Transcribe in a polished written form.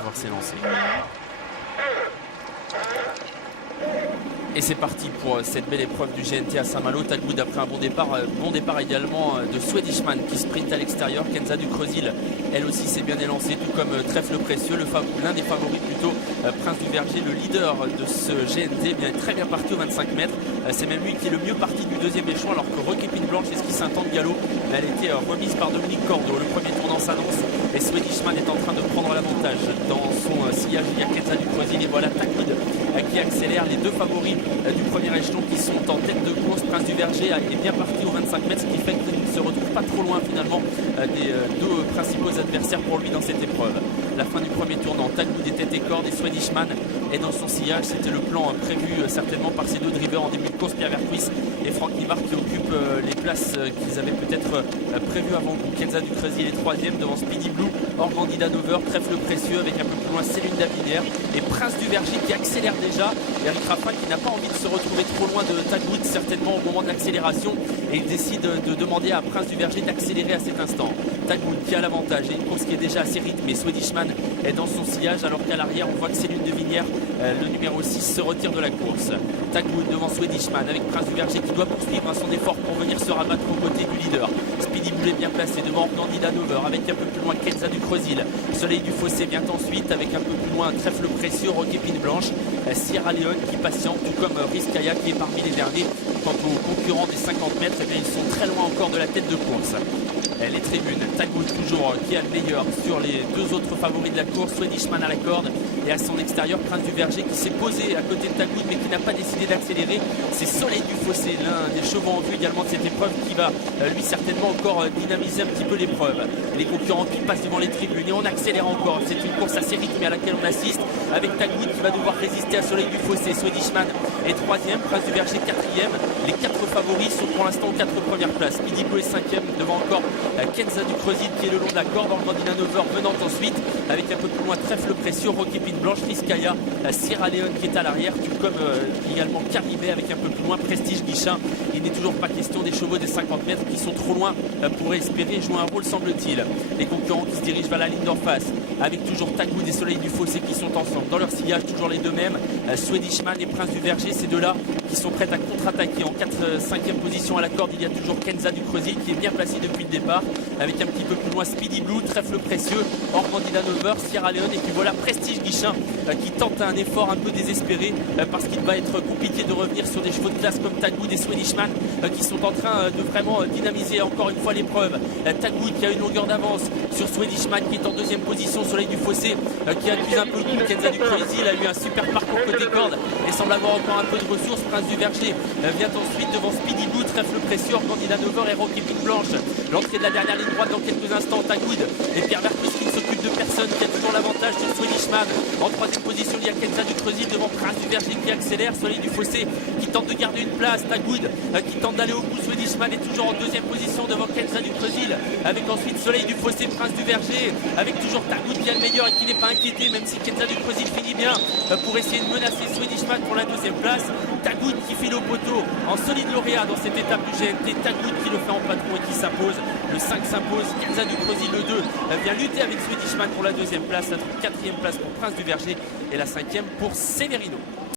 pouvoir s'élancer. Et c'est parti pour cette belle épreuve du GNT à Saint-Malo. Tagwood après un bon départ également de Swedishman qui sprint à l'extérieur. Kenza du Creusil, elle aussi s'est bien élancée, tout comme Trèfle Précieux, l'un des favoris plutôt, Prince du Verger, le leader de ce GNT, bien très bien parti aux 25 mètres. C'est même lui qui est le mieux parti du deuxième échelon, alors que Roquépine Blanche esquisse un temps de galop. Elle a été remise par Dominique Cordeau. Le premier tournant s'annonce et Swedishman est en train de prendre l'avantage dans son sillage. Il y a Kenza du Creusil et voilà Tagwood qui accélère. Les deux favoris du premier échelon qui sont en tête de course. Prince du Verger est bien parti aux 25 mètres, ce qui fait qu'il ne se retrouve pas trop loin finalement des deux principaux adversaires pour lui dans cette épreuve. La fin du premier tournant, Tagwood est tête et corde et Swedishman est dans son sillage. C'était le plan prévu certainement par ces deux drivers en début de course, Pierre Vercuis et Franck Nivard qui occupent les places qu'ils avaient peut-être prévues avant coup. Kenza du Creusil est troisième devant Speedy Blue, Organdi Danover, Trèfle Précieux avec un peu plus loin Céline Davinière et Prince du Verger qui accélère déjà. Eric Raffin qui n'a pas envie de se retrouver trop loin de Tagwood certainement au moment de l'accélération et il décide de demander à Prince du Verger d'accélérer à cet instant. Tagwood qui a l'avantage et une course qui est déjà assez rythmée. Swedishman est dans son sillage alors qu'à l'arrière on voit que Céline Davinière, le numéro 6, se retire de la course. Tagwood devant Swedishman avec Prince du Verger qui doit poursuivre son effort pour venir se rabattre aux côtés du leader. Speedy Blue est bien placé devant Organdi Danover avec un peu plus loin Kenza du Creusil. Soleil du Fossé vient ensuite avec un peu plus loin Trèfle Précieux, Roquépine Blanche, Sierra Leone qui patiente, tout comme Rizkaya qui est parmi les derniers. Quant aux concurrents des 50 mètres, eh bien, ils sont très loin encore de la tête de course. Les tribunes, Tagwood toujours qui a le meilleur sur les deux autres favoris de la course, Swedishman à la corde et à son extérieur Prince du Verger qui s'est posé à côté de Tagwood mais qui n'a pas décidé d'accélérer. C'est Soleil du Fossé, l'un des chevaux en vue également de cette épreuve qui va lui certainement encore dynamiser un petit peu l'épreuve. Les concurrents qui passent devant les tribunes et on accélère encore. C'est une course assez rythmée à laquelle on assiste avec Tagwood qui va devoir résister à Soleil du Fossé. Swedishman est troisième, Prince du Verger quatrième. Les quatre favoris sont pour l'instant aux quatre premières places. Speedy Blue est cinquième devant encore Kenza du Creusil qui est le long de la corde, Organdi Danover venant ensuite avec un peu plus loin Trèfle Précieux, Roquépine Blanche, Rizkaya, Sierra Leone qui est à l'arrière, tout comme également Caribé avec un peu plus loin Prestige Guichin. Il n'est toujours pas question des chevaux des 50 mètres qui sont trop loin pour espérer jouer un rôle semble-t-il. Les concurrents qui se dirigent vers la ligne d'en face avec toujours Tagwood et Soleil du Fossé qui sont ensemble. Dans leur sillage, toujours les deux mêmes, Swedishman et Prince du Verger, ces deux-là qui sont prêts à contre-attaquer. En 5e position à la corde, il y a toujours Kenza du Creusil qui est bien placé depuis le départ avec un petit peu plus loin Speedy Blue, Trèfle Précieux, Organdi Danover, Sierra Leone et puis voilà Prestige Guichin qui tente un effort un peu désespéré parce qu'il va être compliqué de revenir sur des chevaux de classe comme Tagwood et Swedishman qui sont en train de vraiment dynamiser encore une fois l'épreuve. Tagwood qui a une longueur d'avance sur Swedishman qui est en deuxième position, Soleil du Fossé qui accuse un peu le coup. Kenza du Creusil a eu un super parcours côté corde et semble avoir encore un peu de ressources. Prince du Verger vient ensuite devant Speedy Blue, Trèfle Précieux, Organdi Danover et Roquépine Blanche. L'entrée de la dernière ligne droite dans quelques instants. Tagwood et Pierre Vercuis qui ne s'occupe de personne, qui a toujours l'avantage sur Swedishman. En troisième position, il y a Kenza du Creusil devant Prince du Verger qui accélère, Soleil du Fossé qui tente de garder une place, Tagwood qui tente d'aller au bout. Swedishman est toujours en deuxième position devant Kenza du Creusil avec ensuite Soleil du Fossé, Prince du Verger avec toujours Tagwood qui a le meilleur et qui n'est pas inquiété même si Kenza du Creusil finit bien pour essayer de menacer Swedishman pour la deuxième place. Tagwood qui file au poteau en solide lauréat dans cette étape du GNT. Tagwood qui le fait en patron et qui s'impose. Le 5 s'impose, Kenza du Creusil le 2 vient lutter avec Swedishman pour la deuxième place, la quatrième place pour Prince du Verger et la cinquième pour Severino.